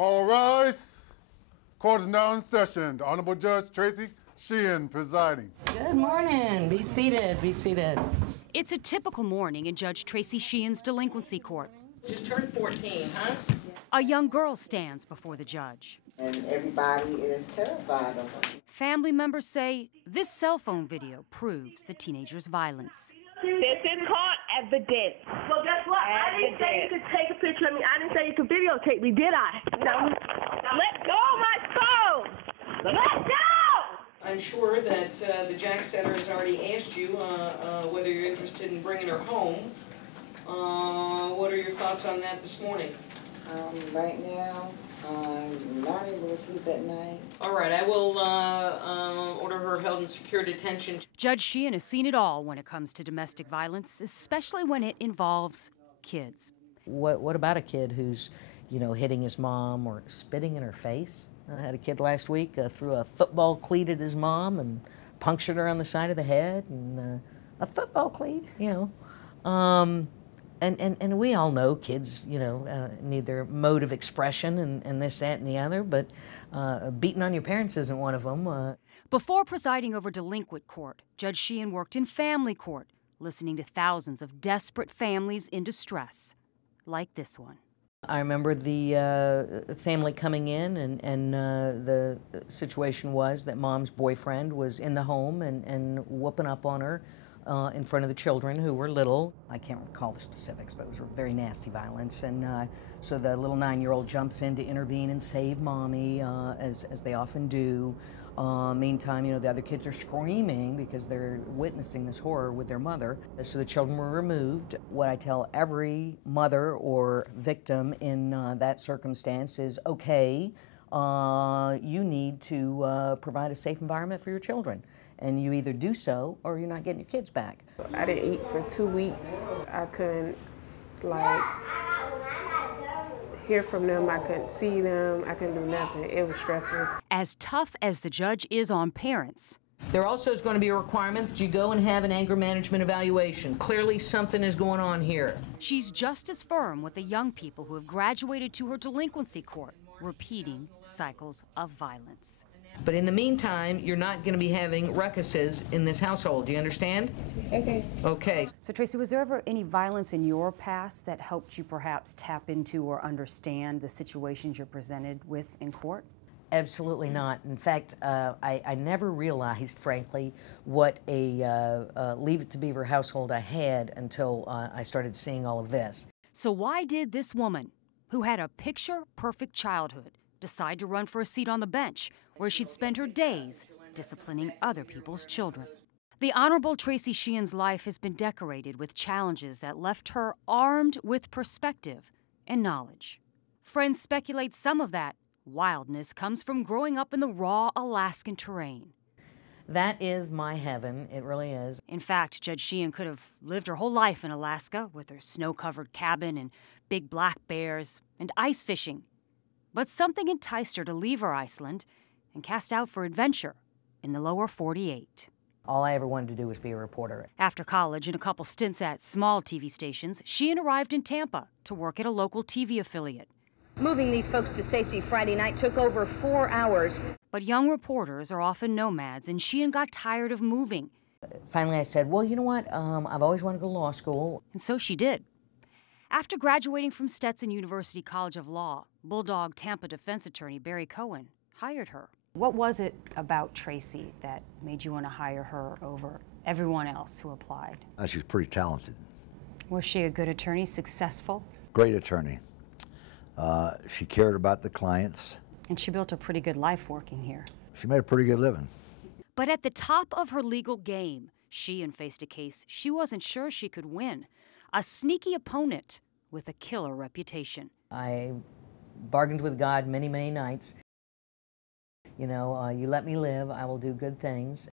All rise. Court is now in session. The Honorable Judge Tracy Sheehan presiding. Good morning. Be seated. Be seated. It's a typical morning in Judge Tracy Sheehan's delinquency court. Just turned 14, huh? A young girl stands before the judge. And everybody is terrified of her. Family members say this cell phone video proves the teenager's violence. This is called evidence. Well, guess what? I didn't say you could take a picture of me. I didn't say you could videotape me, did I? No. Let go of my phone! Let go! I'm sure that the Jack Center has already asked you whether you're interested in bringing her home. What are your thoughts on that this morning? Right now, I'm not able to sleep at night. All right, I will order her held in secure detention. Judge Sheehan has seen it all when it comes to domestic violence, especially when it involves kids. What about a kid who's, hitting his mom or spitting in her face? I had a kid last week threw a football cleat at his mom and punctured her on the side of the head, and a football cleat, And we all know kids, need their mode of expression and this, that, and the other, but beating on your parents isn't one of them. Before presiding over delinquent court, Judge Sheehan worked in family court, listening to thousands of desperate families in distress, like this one. I remember the family coming in, and the situation was that mom's boyfriend was in the home and whooping up on her in front of the children who were little. I can't recall the specifics, but it was very nasty violence. And so the little 9-year-old jumps in to intervene and save mommy, as they often do. Meantime, the other kids are screaming because they're witnessing this horror with their mother. So the children were removed. What I tell every mother or victim in that circumstance is, okay, you need to provide a safe environment for your children. And you either do so or you're not getting your kids back. I didn't eat for 2 weeks. I couldn't, hear from them. I couldn't see them. I couldn't do nothing. It was stressful. As tough as the judge is on parents, there also is going to be a requirement that you go and have an anger management evaluation. Clearly something is going on here. She's just as firm with the young people who have graduated to her delinquency court, repeating cycles of violence. But in the meantime, you're not going to be having ruckuses in this household. Do you understand? Okay. Okay. So, Tracy, was there ever any violence in your past that helped you perhaps tap into or understand the situations you're presented with in court? Absolutely not. In fact, I never realized, frankly, what a Leave It to Beaver household I had until I started seeing all of this. So why did this woman, who had a picture-perfect childhood, decide to run for a seat on the bench where she'd spend her days disciplining other people's children? The Honorable Tracy Sheehan's life has been decorated with challenges that left her armed with perspective and knowledge. Friends speculate some of that wildness comes from growing up in the raw Alaskan terrain. That is my heaven. It really is. In fact, Judge Sheehan could have lived her whole life in Alaska with her snow-covered cabin and big black bears and ice fishing. But something enticed her to leave her Iceland and cast out for adventure in the lower 48. All I ever wanted to do was be a reporter. After college and a couple stints at small TV stations, Sheehan arrived in Tampa to work at a local TV affiliate. Moving these folks to safety Friday night took over 4 hours. But young reporters are often nomads, and Sheehan got tired of moving. Finally, I said, well, you know what? I've always wanted to go to law school. And so she did. After graduating from Stetson University College of Law, Bulldog Tampa defense attorney Barry Cohen hired her. What was it about Tracy that made you want to hire her over everyone else who applied? She was pretty talented. Was she a good attorney, successful? Great attorney. She cared about the clients. And she built a pretty good life working here. She made a pretty good living. But at the top of her legal game, Sheehan faced a case she wasn't sure she could win. A sneaky opponent with a killer reputation. I bargained with God many, many nights. You let me live, I will do good things.